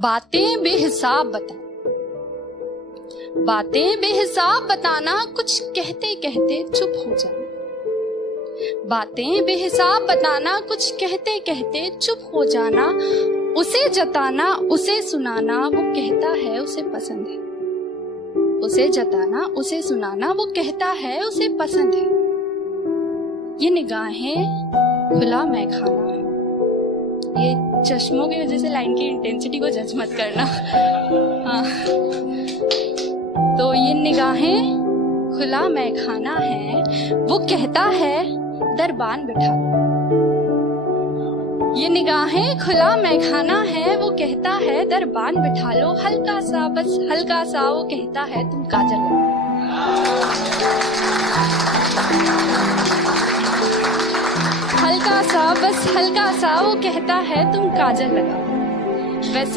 बातें बेहिसाब बताना, कुछ कहते कहते चुप हो जाना। बातें बेहिसाब बताना, कुछ कहते कहते चुप हो जाना। उसे जताना, उसे सुनाना, वो कहता है उसे पसंद है। उसे जताना, उसे सुनाना, वो कहता है उसे पसंद है। ये निगाहें खुला मैखाना है। ये चश्मों की वजह से लाइन की इंटेंसिटी को जज मत करना। हाँ, तो ये निगाहें खुला मैखाना है, वो कहता है दरबान बिठा लो। ये निगाहें खुला मैखाना है, वो कहता है दरबान बिठा लो। हल्का सा, बस हल्का सा, वो कहता है तुम काजल लगाओ। हल्का सा, बस हल्का सा, वो कहता है तुम काजल लगाओ। वैसे